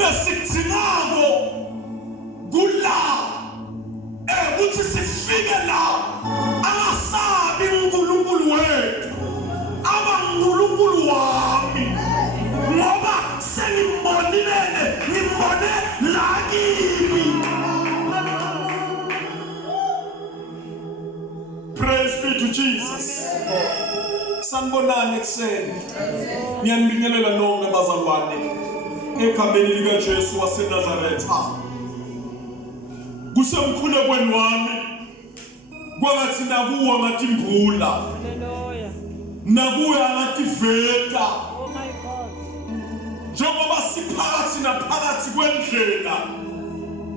lesidingako kula ukuthi sifike la angasabi uNkulunkulu wethu abanguNkulunkulu wami ngoba sengimbonile ngimbone la kimi. Praise be to Jesus. Sanibonani ekseni. Ngiyanibingelela nonke bazalwane ekhambeni lika Jesu waseNazaretha. Kusemkhulekweni wami kwangathi nakuwa ngathi imvula. Hallelujah. Nakuya ngathi veta. Oh my God. Njengoba siphakathi naphakathi kwendlela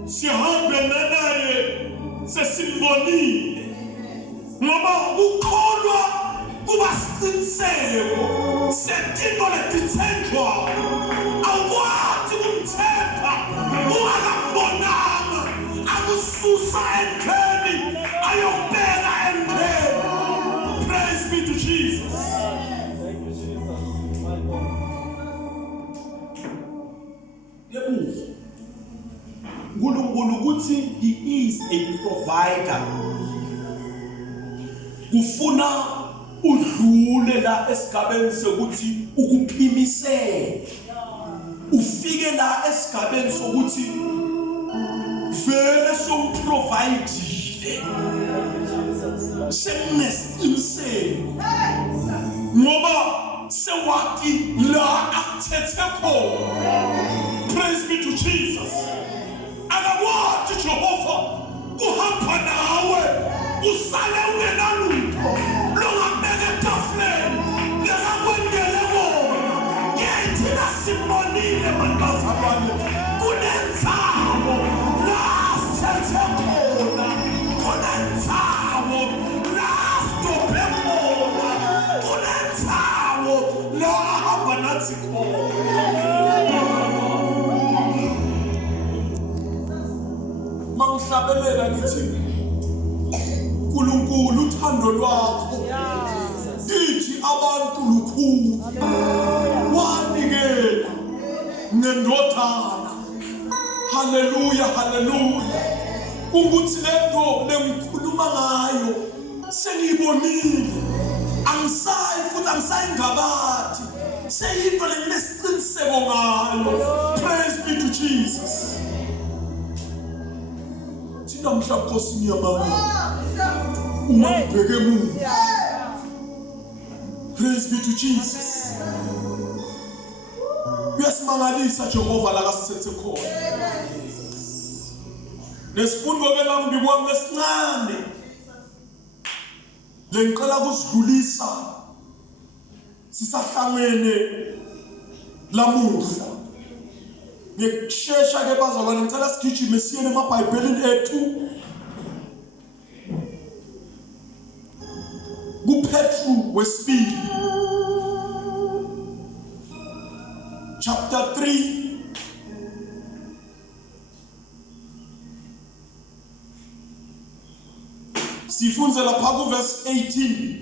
sihambe naye sesimbonile ngoba ukukholwa kuba siqiniseko setinto letithenjwa awukwazi kumthemba ungakambonanga akususa endleni ayobheka endleni. Praise be to Jesus. Thank you, Jesus. My God. uNkulunkulu ukuthi he is a provider. Kufuna udlule la esigabeni sokuthi ukuphimisela ufike la esigabeni sokuthi vele somprovidile semnesiqiniseko ngoba sewathi la akuthethe khona. Praise be to Jesus. Akawathi Jehova kuhamba nawe usale ungenalutho longabeka etafuleni lekakwendele kona. Yethina simbonile mantazalwane kunenzawo la sithethe khona, kunenzawo la stophe khona, kunenzawo la ahamba nathi khona. Mangihlabelela ngithi uNkulunkulu uthando lwakho lithi abantu lukhulu wanikela nendodana. Haleluya, haleluya. Ukuthi lento lengikhuluma ngayo sengiyibonile, angisayi futhi angisayingakathi seyinto lenesiqiniseko ngayo. Praise be to Jesus. Namhla Nkosini yamanga uma ubheke emuva. Praise be to Jesus. Uyasimangalisa Jehova la kasithethe khona. Nesifundo ke nami ngikwami lesincane lengiqala kusidlulisa sisahlangene lamuhla. Ngikushesha ke bazalwane ngicela sigijime siye emabhayibhelini ethu kuPetru wesibili chapter 3 sifunze lapha ku verse 18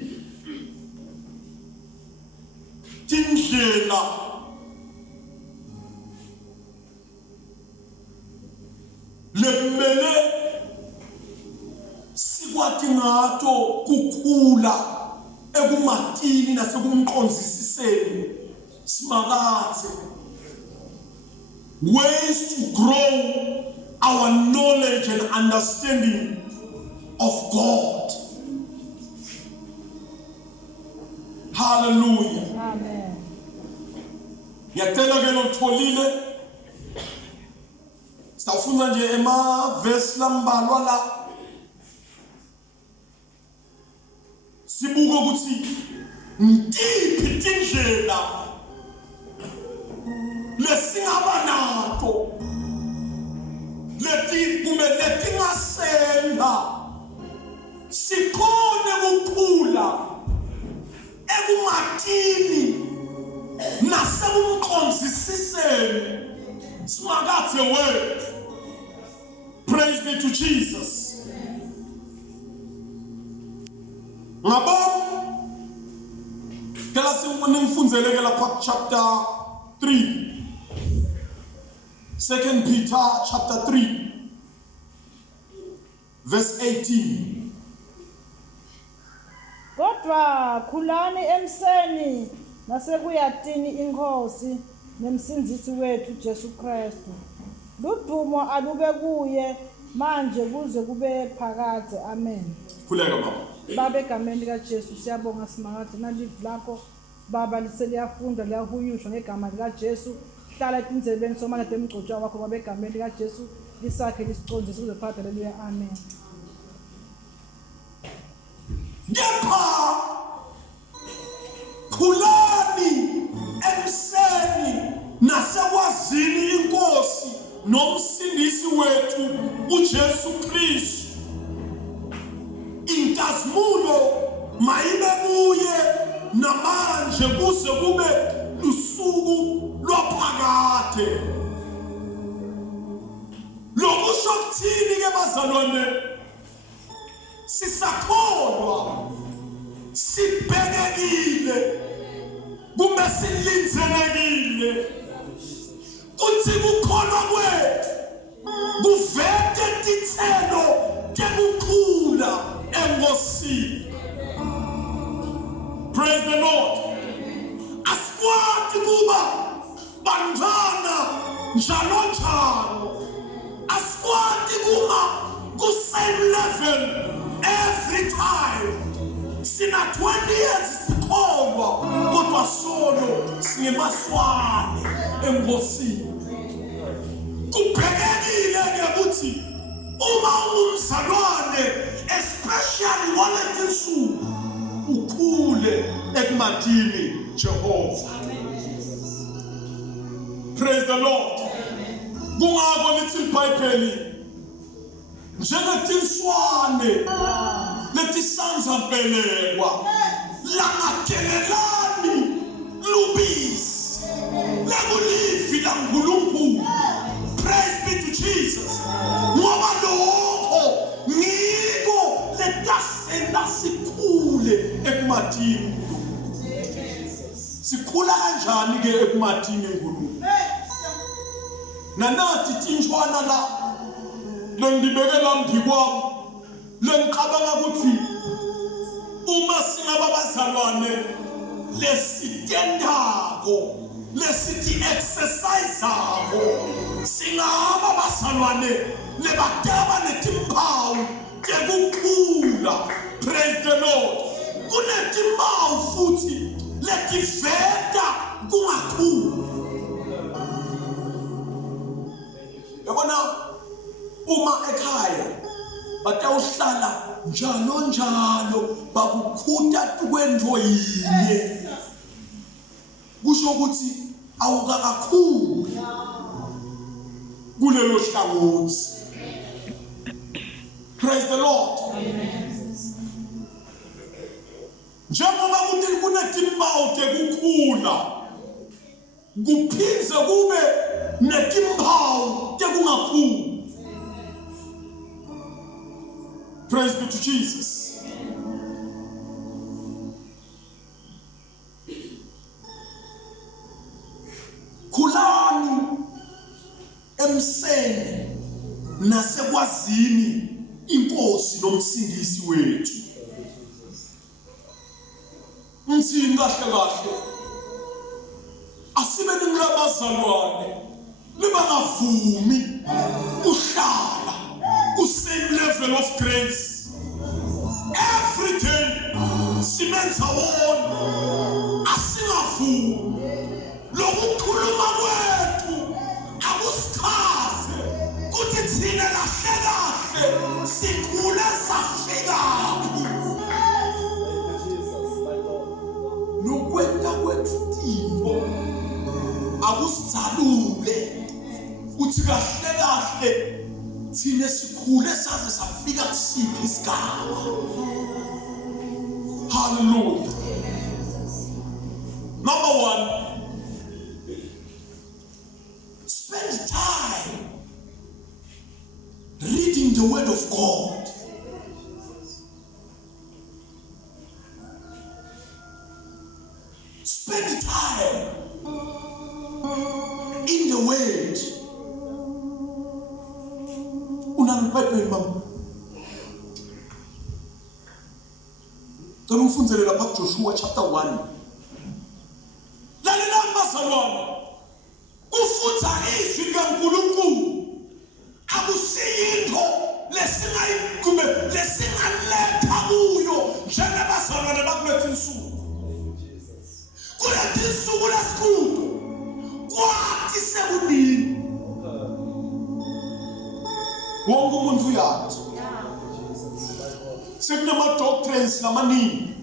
tindlela lemele sikwati ngato kukhula ekumatini nasekumqonzisiseni simakathe ways to grow our knowledge and understanding of God. Hallelujah. Amen. Ngiyacela ke lotholile sawufunda nje verse lambalwa la sibuke ukuthi ngiphi indlela lesingaba nato letingasenga sikhone ukukhula ekumatini nasekumqonzisiseni simakathe wethu. Praise be to Jesus. Ngabona kela simfunzeleke lapha chapter 3 2 Peter chapter 3, verse 18. Kodwa khulani emseni nasekuyatini inkosi nemsindisi wethu Jesu Kristu. Ludumo alube kuye manje kuze kube phakade. Amen. Khuleka baba. Baba egameni likaJesu siyabonga simakade nalive lakho baba liseliyafunda liyahuyushwa ngegama likaJesu. Hlala etinzebeni somane temgcotshwa wakho baba egameni likaJesu lisakhe lisicondzise kuze phakade. Haleluya. Amen. Kepha khulani emseni nasekwazini inkosi nomsindisi wethu uJesu Kristu. Inkazimulo mayibe kuye namanje kuze kube lusuku lwaphakade. Lokusho kuthini ke bazalwane? Sisakholwa, sibhekekile, kumbe silindelekile kuthi kukholwa kwethu kuvete tithelo tekukhula enkosini. Praise the Lord. Asikwati kuba bantwana njalo njalo, asikwati kuma ku-same level every time. Sina 20 years sikholwa kodwa solo singemaswane enkosini. Kubhekekile ke ukuthi uma ungumzalwane especially walezi nsuku ukhule ekumadini Jehova. Praise the Lord. Kungako lithi iBhayibheli njengetinswane letisanza belekwa langadelelani lubisi lekulivi laNkulunkulu. Praise be to Jesus. Ngoba lokho ngiko letasenda sikhule ekumadini. Sikhula kanjani ke ekumadini enkulunkulu? Nanathi tinjwana la lengibekela mbikwami lengicabanga ukuthi uma singaba bazalwane lesitendako lesithi exerciseako singaba bazalwane lebataba netimpawu tekukhula. Praise the Lord. Kunetimpawu futhi letiveta kungakhulu. Yabona uma ekhaya batawuhlala njalo njalo bakukhuta kwento yinye, kusho ukuthi awukakakhulu kulelo hlangothi. Praise the Lord. Njengoba kuthi kunetimpawu tekukhula kuphindze kube netimpawu tekungakhulu. Praise be to Jesus. Khulani emseni nasekwazini inkosi nomsindisi wethu. Mthini kahle kahle asibe ningabazalwane libangavumi uhlala ku-same level of grace every day. Simenza wona asingavumi lokukhuluma kwethu akusichaze kuthi thina kahle kahle sikhule safikaphi. Lokwenta kwethu tipo akusizalule uthi kahle kahle thina sikhule saze safika kusiphi isigaba. Hallelujah. Number one, spend time reading the word of God. Spend time in the word. wait mama. Cela umfundzele lapha kuJoshua chapter 1. Lalelani bazalwane. Kufundza izwi likaNkulunkulu. Akusiyinto lesingaletha kuyo njengebazalwane bakuletha insuku. Kuletha insuku lesikhulu. Kwathi sekunini. Wonke umuntu uyazi. Sekunama doctrines namaningi.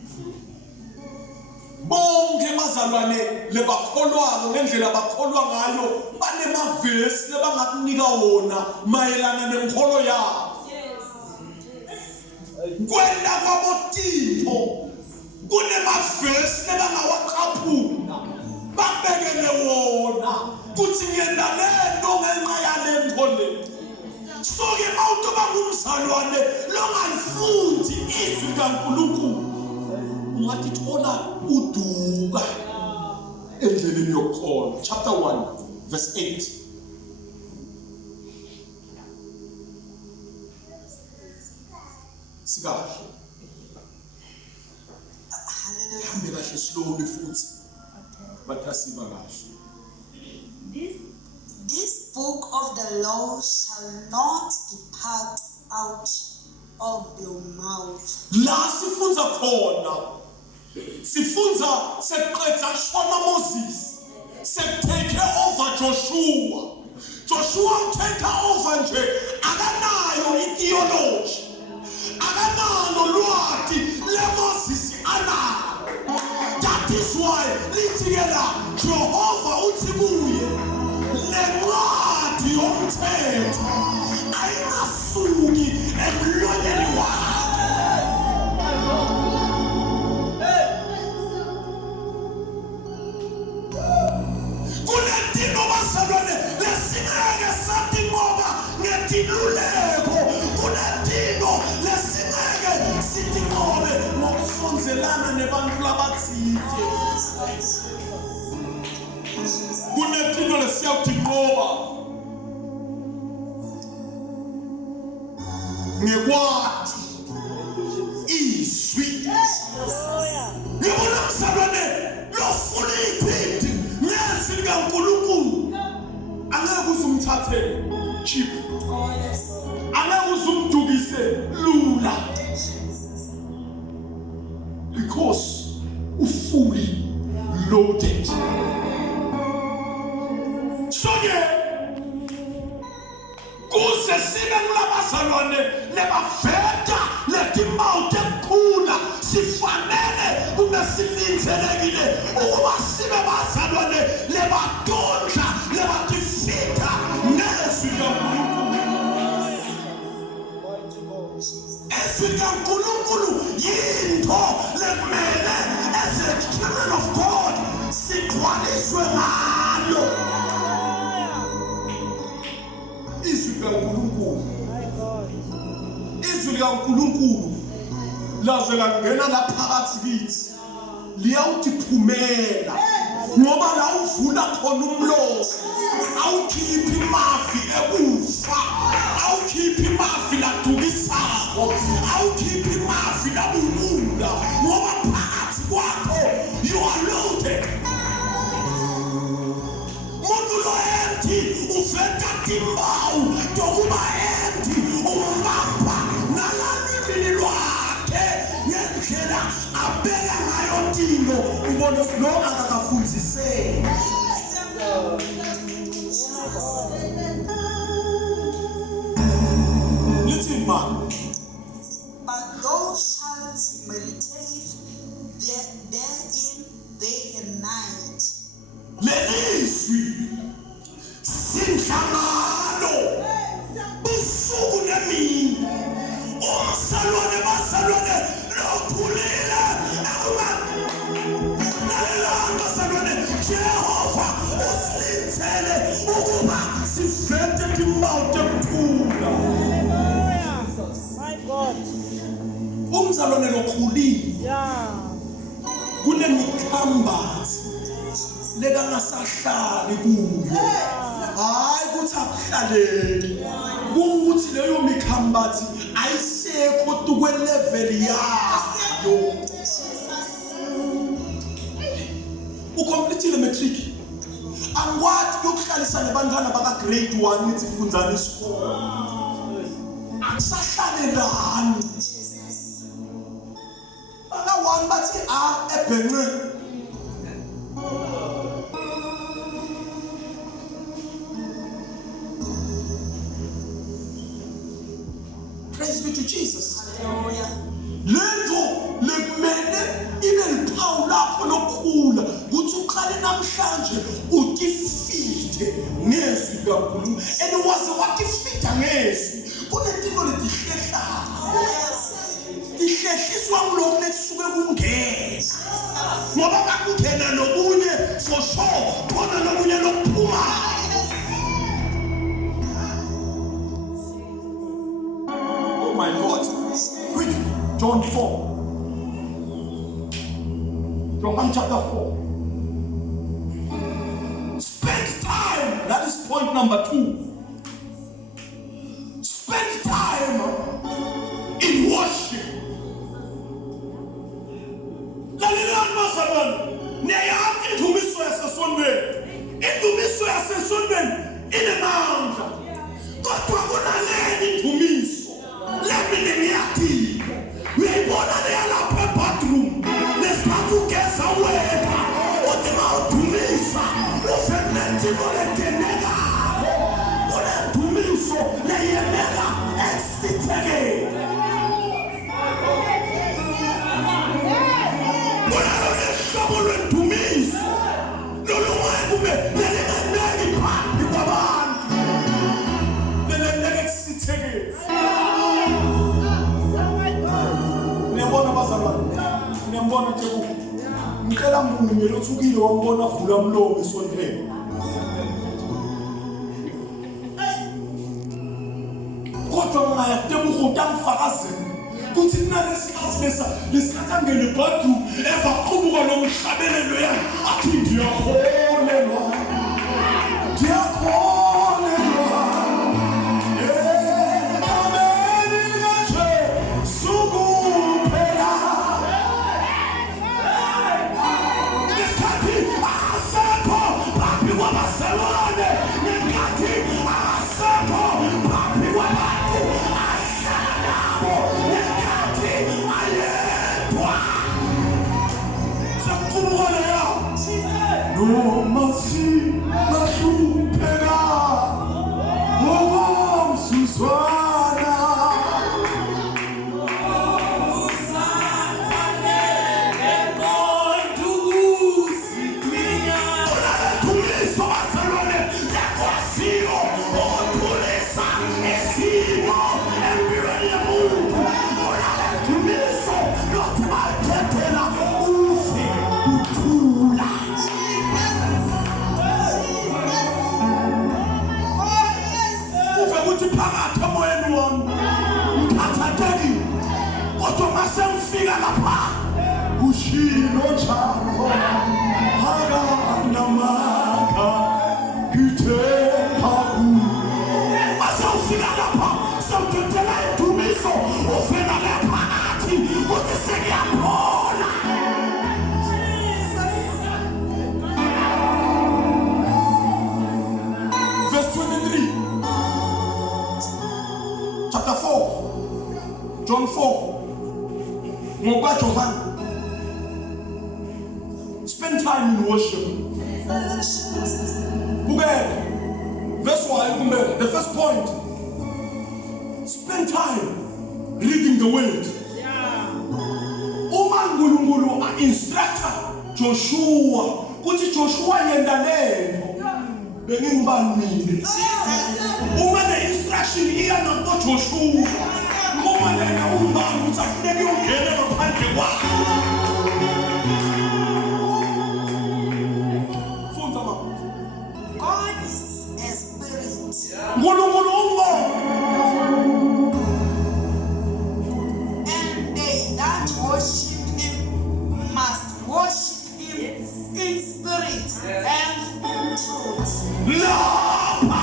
Bonke bazalwane lebakholwayo ngendlela bakholwa ngayo banemavesi lebangakunika wona mayelana nenkholo yabo. Kwenda kwaboThixo kunemavesi lebangawaqhaphula babekele wona kuthi ngenda lento ngenxa yale nkhole. Soke mawuto bangumzalwane longalifundi izwi likaNkulunkulu ungathi thola uduka endleleni yokukholwa. Chapter 1 verse 8. Sikahle. Hambe kahle slowly futhi. Bathasiba kahle. This book of the law shall not depart out of your mouth. La sifunza khona. Sifunza seqedza shona Moses. Take over Joshua. Joshua take over nje akanayo ideology. Akanalo lwati le Moses analo. That is why litigela Jehovah uthi kuye lencwadi yomthetho ayingasuki emlonyeni wakhe. Kunentino bazalwane lesingeke sathi ngoba ngetiluleko. Kunentino lesingeke sithi ngobe ngokusonzelana nebantu labathile. Kunentino lesiyawuthi ngoba ngekwathi izwi. Ngibona mzalwane lofuna iphindi ngezi likaNkulunkulu angeke uzumthathe cheap. Angeke uzumdukise lula. Because fully loaded. So kuze sibe kulabazalwane lebaveta letimawuti ekhula sifanele kube silinzelekile ukuba sibe bazalwane lebadondla lebatifita nezwi likaNkulunkulu yinto lekumele as a children of God sigcwaliswe ngalo. Izwi likaNkulunkulu. Izwi likaNkulunkulu laze langena laphakathi kithi liyawuthi phumela ngoba la uvula khona umlomo awukhiphi imavi ekufa, awukhiphi imavi ladukisako, awukhiphi imavi labulula ngoba phakathi kwakho you are loaded. Umuntu lo empty uveta timbawu tokuba empty umbamba nalalibili lwakhe ngendlela abeka ngayo tino ubona lo akakafundziseki. Listen man. But thou shalt meditate therein day and night. Lelizwi sinhlangano busuku nemini umsalwane bazalwane lokhulile nalalanga Jehova usilithele ukuba sivete timawuti emthula. My God. Umsalwane lokhulile. Yeah. Kunemikhambathi lekangasahlali kuyo. Hayi kuthi akuhlaleli. ukuthi leyo mikhambathi ayisekho tukwe level yayo. Ucompletile matric. Angwathi yokuhlalisa nebantwana baka grade 1 nithi fundzani isikole. Akusahlalelani. Baka 1 bathi ebhenqe. Praise be to Jesus. Lento lekumele ibe liphawu lakho lokukhula ukuthi uqale namhlanje utifite ngezwi kaNkulunkulu and waze watifita ngezwi kunentinto letihlehlayo tihlehliswa kuloko lesuke kungena ngoba kakungena nokunye for sure khona nokunye lokuphuma. Oh my God, quick, John 4. John chapter 4. Spend time. That is point number 2. Spend time in worship. Lalilani bazalwane, niyayaphi indumiso yasesondweni. Indumiso yasesondweni inemandla. Kodwa kunaleni indumiso. Lemine ngiyathi. Uyayibona leyalapha ebathroom. Lesikhathi ugeza wena. Uthi mawudumisa. Ufemlethi noleteneka. Kule dumiso leyemeka eksithekeni. Kunalo lehlobo lwendumiso. Lolungaye kube lelingeneki phambi kwabantu. Leleneka eksithekeni. Ngiyabona bazalwane. Ngiyambona nje ku. Ngicela munye lothukile wambona vula umlomo esontweni. Kodwa ngayatebukhuta mfakazeni. Kuthi mina lesikhathi angene bathroom evaqhubuka nomhlabelelo yami athi ngiyakholelwa. Ngiyakholelwa. Amen kaje sukuphela. Lesikhathi asekho phambi kwabaselwane. Lesikhathi asekho phambi kwabantu ahlala. Lesikhathi ayedwa. Sekukhulukana ya. Noma singahlupheka ngokomsuzwana. Unaletumiso bazalwane lekwasiyo ukutulisa isimo empilweni yomuntu. Unaletumiso lokuthi mayikhethela ufe uthula. Uve ukuthi phakathi emoyeni wami ngikhathathekile. Kodwa mase ngifika lapha ushilo njalo hakanamaka ngithe phaku. Mase ufika lapha sewuthathela indumiso ufena lephakathi uthi sengiyaphola. Verse 23. Chapter 4. John 4. Ngoba John. Spend time in worship. Verse 1. The first point. Spend time reading the word. Uma uNkulunkulu instructor Joshua uthi Joshua yenda lento bengingibani. Uma le instruction iya nobo Joshua ngoba lena umbani uthi afuneka uyongena ngaphandle kwakhe. Funda mama. God is a spirit. UNkulunkulu umbani. And they that worship him must worship him in spirit and in truth. Lapa.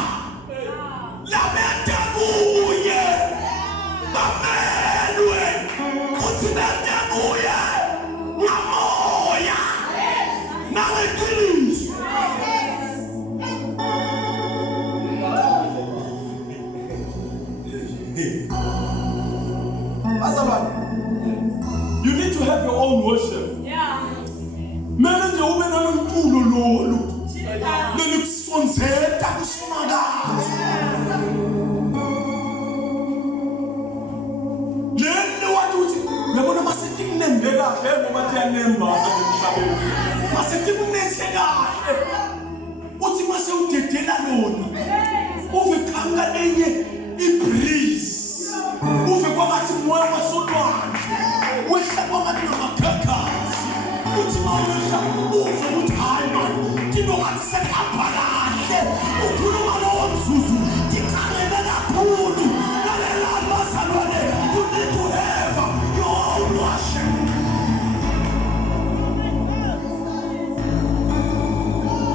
La mente yona uve khanga lenye ibreeze uve kwamathi moya wasolwandle wehla kwamathi ngamakhakhazi uthi mawusha uve ukuthi hayi man tinongathi sekuhamba kahle ukhuluma lowo mzuzu tiqalele kakhulu lalelani bazalwane you need to have your own worship.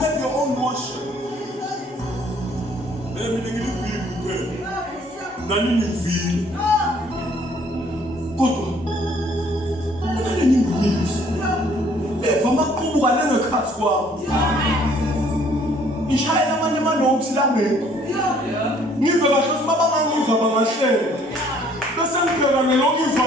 Have your own worship. Mina ngilivile kuphela nani nivile kodwa nani ningumisi eva maqhubu kale ngekhathi kwami ishayela amanye amanothi langekho ngive kahle ukuthi baba mangiva bangahlela bese ngibheka nelokiva